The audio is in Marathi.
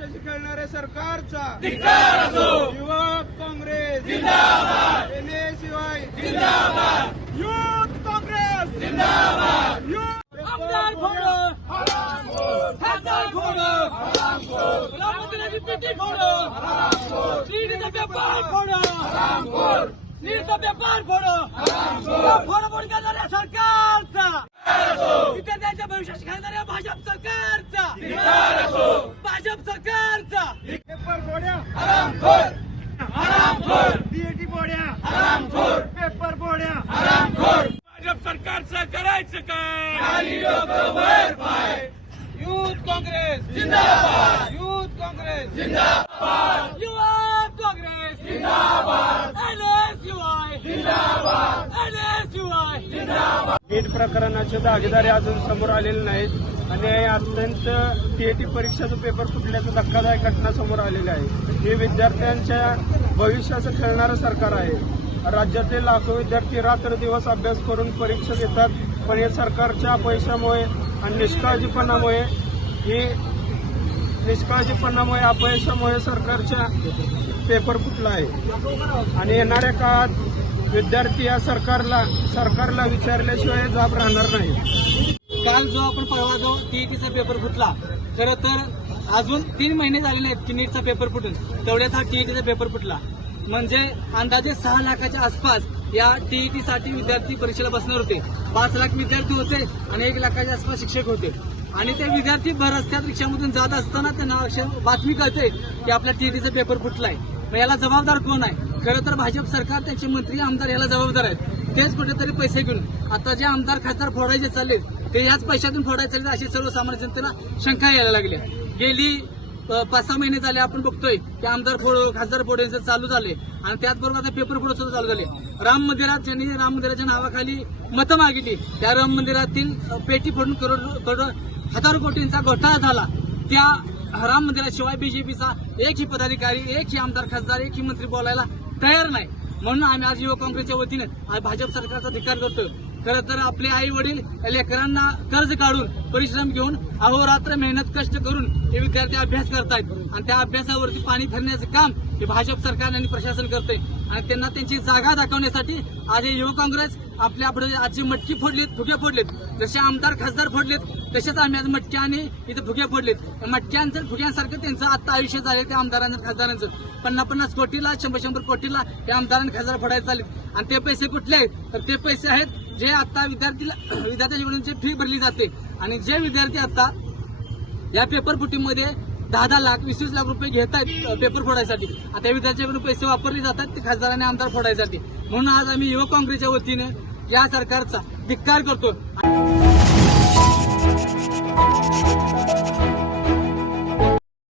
भविष्याशी खेळणाऱ्या सरकारचा धिक्कार असो. युवक काँग्रेस जिंदाबाद. शिवाय जिंदाबाद. युथ काँग्रेस जिंदाबाद. आमदार फोडो, खासदार फोडो, राम मंदिराची पेटी फोडो, नीटचा पेपर फोडो, नीटचा पेपर फोडो, फोडाफोड करणाऱ्या सरकारचा, विद्यार्थ्यांच्या भविष्याशी खेळणाऱ्या भाजप सरकारचा, भाजप सरकारचा पेपर बोड्या हरामखोर. हरामखोर. डीएटी बोड्या हरामखोर. पेपर बोड्या हरामखोर. भाजप सरकारचं करायचं काय? खाली डोकं वर पाय. युथ काँग्रेस जिंदाबाद. युथ काँग्रेस जिंदाबाद. युवक काँग्रेस जिंदाबाद. NSUI, जिंदाबाद. NSUI. जिंदाबाद. नीट प्रकरणाचे दागेदारी अजून समोर आलेले नाहीत आणि अत्यंत टीएटी परीक्षेचा पेपर फुटल्याचा धक्कादायक घटना समोर आलेली आहे. हे विद्यार्थ्यांच्या भविष्याचं खेळणारं सरकार आहे. राज्यातील लाखो विद्यार्थी रात्र दिवस अभ्यास करून परीक्षा देतात, पण हे सरकारच्या अपयशामुळे आणि निष्काळजीपणामुळे अपयशामुळे सरकारच्या पेपर फुटला आहे आणि येणाऱ्या काळात विद्यार्थी या सरकारला विचारल्याशिवाय जाब राहणार नाही. काल जो आपण परवा जो टीईटीचा पेपर फुटला, खरं तर अजून 3 महिने झाले नाहीत की नीटचा पेपर फुटून, तेवढ्यात हा टीईटीचा पेपर फुटला. म्हणजे अंदाजे 6 लाखाच्या आसपास या टीईटीसाठी विद्यार्थी परीक्षेला बसणार होते. 5 लाख विद्यार्थी होते आणि 1 लाखाच्या आसपास शिक्षक होते. आणि ते विद्यार्थी भर रस्त्यात रिक्षामधून जात असताना त्यांना बातमी कळते की आपल्या टीईटीचा पेपर फुटलाय. मग याला जबाबदार कोण आहे? खरं तर भाजप सरकार, त्यांचे मंत्री आमदार याला जबाबदार आहेत. तेच कुठेतरी पैसे घेऊन आता जे आमदार खासदार फोडायचे चालले ते याच पैशातून फोडायचे चालले, अशी सर्वसामान्य जनतेला शंका यायला लागल्या. गेली 5-6 महिने झाले आपण बघतोय की आमदार फोडो खासदार फोडो यांचं चालू झाले आणि त्याचबरोबर आता पेपर फोडो सुद्धा चालू झाले. राम मंदिराच्या नावाखाली मतं मागितली, त्या राम मंदिरातील पेटी फोडून हजारो कोटींचा घोटाळा झाला. त्या राम मंदिराशिवाय बीजेपीचा एकही पदाधिकारी, एकही आमदार खासदार, एकही मंत्री बोलायला तयार नाही. म्हणून आम्ही आज युवक काँग्रेसच्या वतीनं आज भाजप सरकारचा धिक्कार करतो. खरं तर आपले आई वडील लेकरांना कर्ज काढून परिश्रम घेऊन अहोरात्र मेहनत कष्ट करून हे विद्यार्थी अभ्यास करतायत आणि त्या अभ्यासावरती पाणी फिरण्याचं काम हे भाजप सरकार आणि प्रशासन करतंय. आणि त्यांना त्यांची जागा दाखवण्यासाठी आज हे युवक काँग्रेस आपल्यापुढे आज जी मटकी फोडलीत, फुगे फोडलेत, जसे आमदार खासदार फोडलेत तसेच आम्ही आज मटक्या आणि इथे फुगे फोडलेत. मटक्यांचं फुग्यांसारखं त्यांचं आता आयुष्य झालं त्या आमदारांचं खासदारांचं. 50-50 कोटीला 100-100 कोटीला हे आमदार आणि खासदार फोडायला चाललेत. आणि ते पैसे कुठले आहेत? तर ते पैसे आहेत जे आता विद्यार्थ्यांच्या फी भरली जाते. आणि जे विद्यार्थी आता या पेपर फुटीमध्ये 10-10 लाख 20-20 लाख रुपये घेत आहेत पेपर फोडायसाठी, आता या विद्यार्थ्यांकडून पैसे वापरले जातात ते खासदार आणि आमदार फोडायसाठी. म्हणून आज आम्ही युवक काँग्रेसच्या वतीनं या सरकारचा धिक्कार करतो.